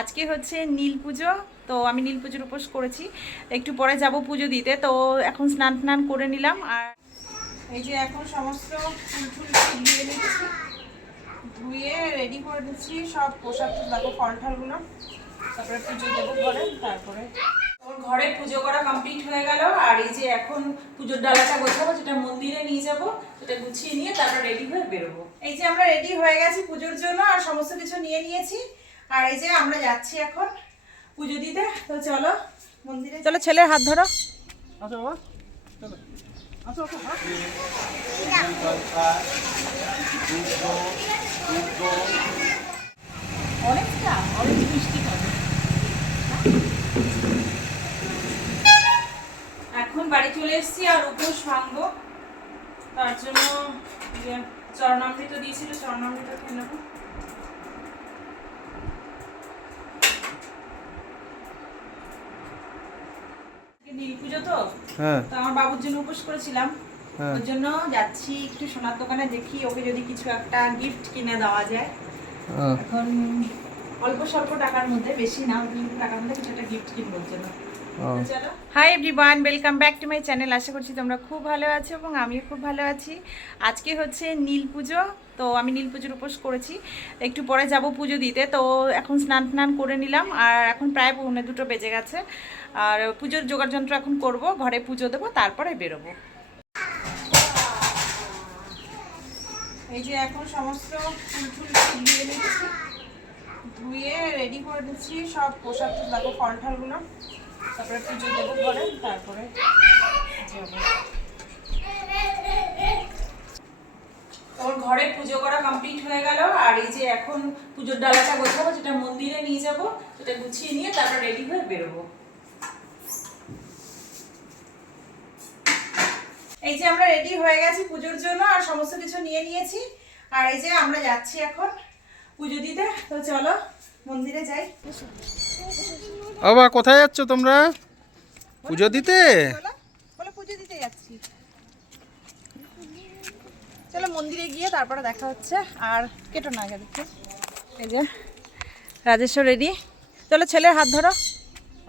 আজকে হচ্ছে নীল পুজো, তো আমি নীল পুজোর উপোস করেছি। একটু পরে যাব পুজো দিতে, তো এখন স্নান টান করে নিলাম আর এই যে এখন সমস্ত ফুল ফুল দিয়ে নিচ্ছি। ধুয়ে রেডি করে দিচ্ছি, সব পোশাক দেখো ফল তারপরে পুজো দেবো ঘরে, তারপরে ওর ঘরে পুজো করা কমপ্লিট হয়ে গেল। আর এই যে এখন পুজোর ডালাটা গোছাবো, যেটা মন্দিরে নিয়ে যাব, সেটা গুছিয়ে নিয়ে তারপর রেডি হয়ে বেরোবো। এই যে আমরা রেডি হয়ে গেছি পুজোর জন্য, আর সমস্ত কিছু নিয়ে নিয়েছি। আর এই যে আমরা যাচ্ছি এখন পুজো দিতে তো চলো মন্দিরে। চলো ছেলের হাত ধরো। আচ্ছা বাবা। চলো। হাত অনেকটা অনেক মিষ্টি খাবে। এখন বাড়ি চলে এসেছি আর উপোস ভাঙবো। তার জন্য যে চরণামৃত দিয়েছিল চরণামৃত খেয়ে নেব আজকে নীল পুজো তো হ্যাঁ তো আমার বাবুর জন্য উপোস করেছিলাম হ্যাঁ। ওর জন্য যাচ্ছি একটু সোনার দোকানে দেখি ওকে যদি কিছু একটা গিফট কিনে দেওয়া যায় হ্যাঁ। এখন অল্প স্বল্প টাকার মধ্যে বেশি না টাকার মধ্যে কিছু একটা গিফট কিনবো জন্য hi everyone welcome back to my channel আশা করছি তোমরা খুব ভালো আছো এবং আমিও খুব ভালো আছি। আজকে হচ্ছে নীল পুজো, তো আমি নীল পুজোর উপোস করেছি। একটু পরে যাব পুজো দিতে, তো এখন স্নান টান করে নিলাম। আর এখন প্রায় পৌনে দুটো বেজে গেছে। আর পুজোর জোগাড় যন্ত্র এখন করব, ঘরে পুজো দেবো, তারপরে বেরোবো। এই যে এখন সমস্ত ফুল ফুল দিয়ে নিচ্ছি ধুয়ে রেডি করে দিচ্ছি, সব পোশাক দেখো ফল ঠালগুলো তারপরে পুজো দেবো ঘরে তারপরে যাব। ওর ঘরে পুজো করা কমপ্লিট হয়ে গেল, আর এই যে এখন পুজোর ডালাটা গোছাবো, যেটা মন্দিরে নিয়ে যাব, সেটা গুছিয়ে নিয়ে তারপর রেডি হয়ে বেরোবো। এই যে আমরা রেডি হয়ে গেছি পুজোর জন্য, আর সমস্ত কিছু নিয়ে নিয়েছি। আর এই যে আমরা যাচ্ছি এখন পুজো দিতে, তো চলো মন্দিরে যাই। বাবা কোথায় যাচ্ছ তোমরা? পুজো দিতে? পুজো দিতে যাচ্ছি। চলো মন্দিরে গিয়ে তারপরে দেখা হচ্ছে। আর কেটো না দেখো। এই যে রাজেশ্বর রেডি। চলো ছেলের হাত ধরো।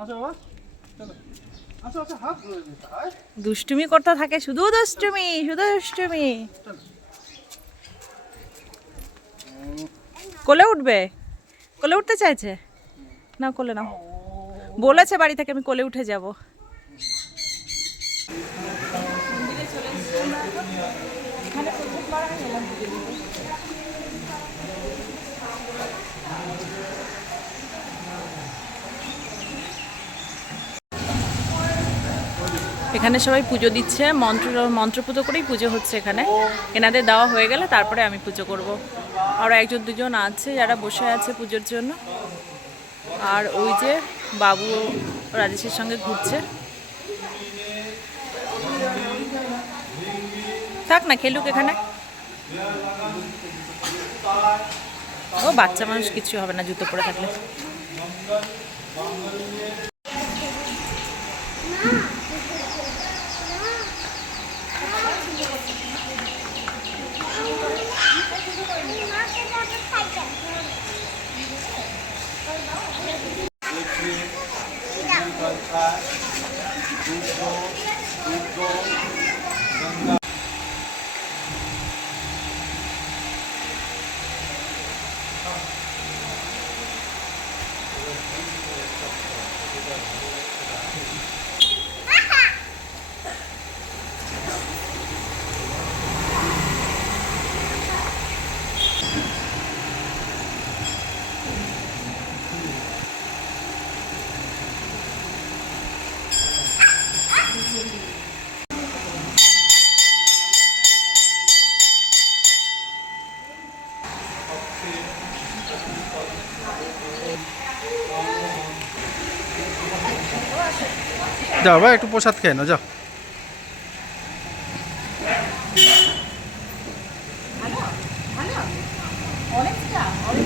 আচ্ছা আচ্ছা আচ্ছা হাত ধরে দিতে দুষ্টুমি করতে থাকে শুধু দুষ্টুমি শুধু দুষ্টুমি। কোলে উঠবে? কোলে উঠতে চাইছে? না কোলে নাও। বলেছে বাড়ি থেকে আমি কোলে উঠে যাব। এখানে সবাই পুজো দিচ্ছে, মন্ত্র মন্ত্র পুজো করেই পুজো হচ্ছে এখানে। এনাদের দেওয়া হয়ে গেলে তারপরে আমি পুজো করব। আরও একজন দুজন আছে যারা বসে আছে পুজোর জন্য। আর ওই যে বাবু রাজেশের সঙ্গে ঘুরছে। থাক না, খেলুক এখানে। ও, বাচ্চা মানুষ কিছু হবে না, জুতো পরে থাকলে। যাও বাবা একটু প্রসাদ খেয়ে নাও যাও। অনেকটা অনেক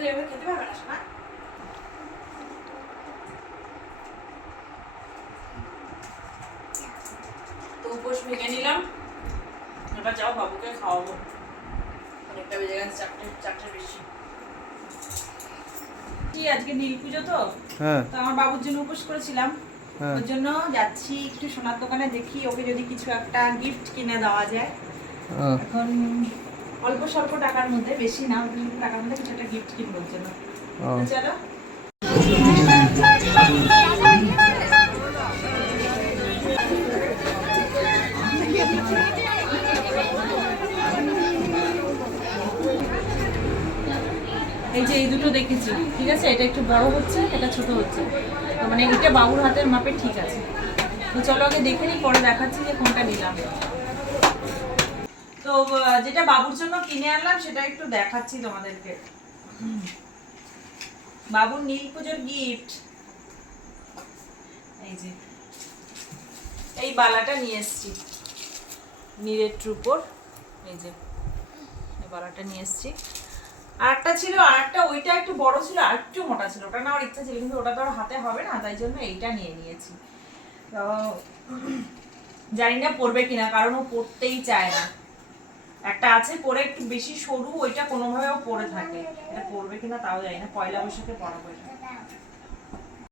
তুই এবার খেতে পারবে না শোনা তো উপোস ভেঙে নিলাম। এবার যাও বাবুকে খাওয়াবো। অনেকটা বেজে গেছে চারটে চারটের বেশি। কি আজকে নীল পুজো তো? হ্যাঁ। তো আমার বাবুর জন্য উপোস করেছিলাম। হ্যাঁ। ওর জন্য যাচ্ছি একটু সোনার দোকানে দেখি ওকে যদি কিছু একটা গিফট কিনে দেওয়া যায়। হ্যাঁ। এখন অল্প স্বল্প টাকার মধ্যে বেশি না অল্প স্বল্প টাকার মধ্যে কিছু একটা গিফট কিনবো ওর জন্য। চলো। এই যে এই দুটো দেখেছি ঠিক আছে? এটা একটু বড় হচ্ছে এটা ছোট হচ্ছে। তো মানে এটা বাবুর হাতের মাপে ঠিক আছে। তো চলো আগে দেখে নিই পরে দেখাচ্ছি যে কোনটা নিলাম। তো যেটা বাবুর জন্য কিনে আনলাম, সেটা একটু দেখাচ্ছি তোমাদেরকে। বাবুর নীল পুজোর গিফট এই যে, এই বালাটা নিয়ে এসেছি। নীলের ট্রুপোর এই যে বালাটা নিয়ে এসেছি। আর একটা ছিল আর একটা ওইটা একটু বড় ছিল, আর একটু মোটা ছিল। ওটা নেওয়ার ইচ্ছা ছিল, কিন্তু ওটা তো আর হাতে হবে না, তাই জন্য এইটা নিয়ে নিয়েছি। তো, জানি না পড়বে কিনা, কারণ ও পড়তেই চায় না। একটা আছে পরে একটু বেশি সরু, ওইটা কোনোভাবেও পরে থাকে। এটা পরবে কিনা তাও জানি না, পয়লা বৈশাখে পরাবো এটা।